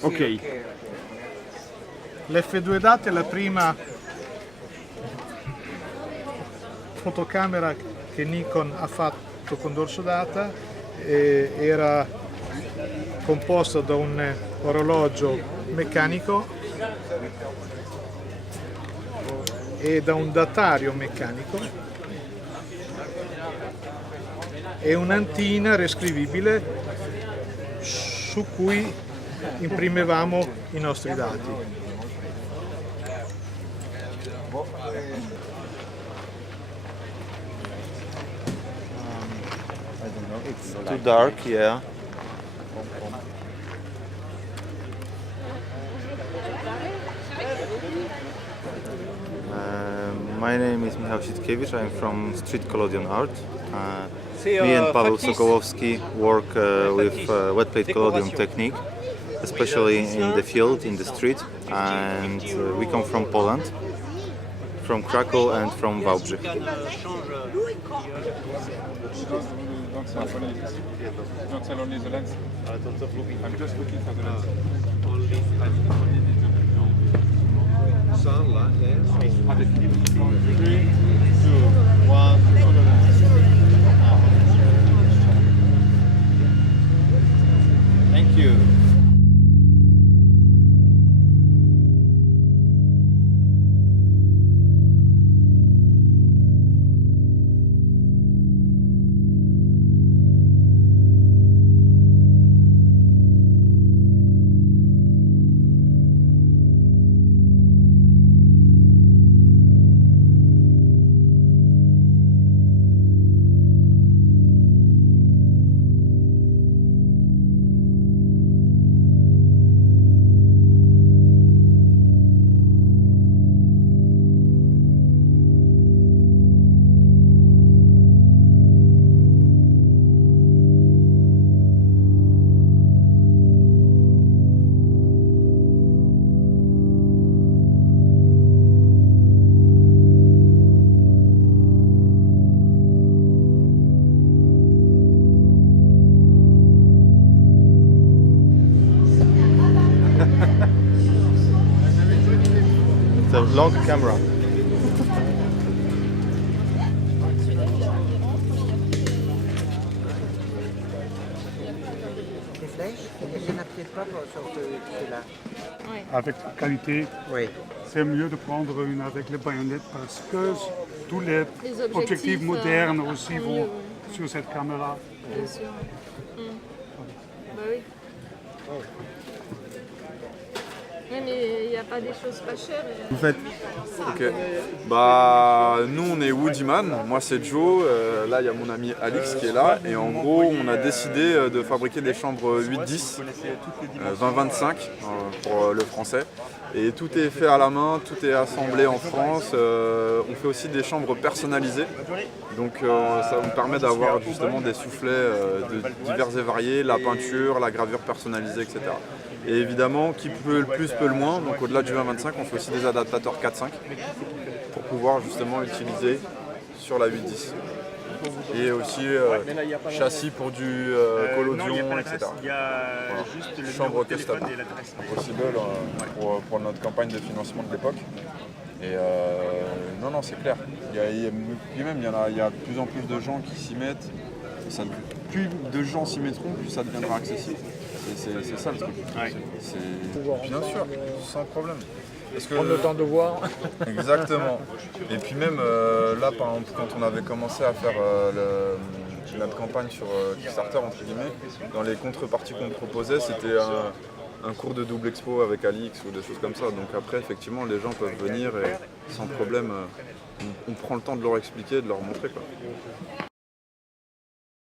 Ok. L'F2 DAT è la prima fotocamera che Nikon ha fatto con dorso data, era composta da un orologio meccanico e da un datario meccanico e un'antina riscrivibile su cui imprimevamo i nostri dati. It's too dark, yeah. My name is Michał Sitkevich. I'm from Street Collodion Art. Me and Paweł Sokołowski work with wet plate collodion technique, especially in the field, in the street, and we come from Poland, from Krakow and from Wałbrzych. Don't sell only the lens. I'm just looking for the lens. Avec 3, 2, 1, Thank you. It's a long camera. Des flèches, il n'y en a peut-être pas sur celui-là. Avec qualité, Oui. c'est mieux de prendre une avec les baïonnettes parce que tous les Les objectifs objectifs modernes aussi sont vont mieux, sur cette caméra. Bien sûr. Bah oui. Oui, mais il n'y a pas des choses pas chères. Vous faites Ok. Bah, nous on est Woodyman, moi c'est Joe, là il y a mon ami Alix qui est là, et en gros on a décidé de fabriquer des chambres 8-10, 20-25 pour le français. Et tout est fait à la main, tout est assemblé en France. On fait aussi des chambres personnalisées, donc ça nous permet d'avoir justement des soufflets divers et variés, la peinture, la gravure personnalisée, etc. Et évidemment, qui peut le plus, peut le moins. Donc au-delà du 20-25, on fait aussi des adaptateurs 4-5 pour pouvoir justement utiliser sur la 8-10. Et aussi châssis pour du collodion, etc. Voilà. Chambre custom, possible pour notre campagne de financement de l'époque. Et non, c'est clair. Il y a de plus en plus de gens qui s'y mettent. Plus de gens s'y mettront, plus ça deviendra accessible. C'est ça le truc. Bien sûr, sans problème. Parce que, Prendre le temps de voir. Exactement. Et puis même là, par exemple, quand on avait commencé à faire notre campagne sur Kickstarter, entre guillemets, dans les contreparties qu'on proposait, c'était un cours de double expo avec Alix ou des choses comme ça. Donc après, effectivement, les gens peuvent venir et sans problème, on prend le temps de leur expliquer, de leur montrer, quoi.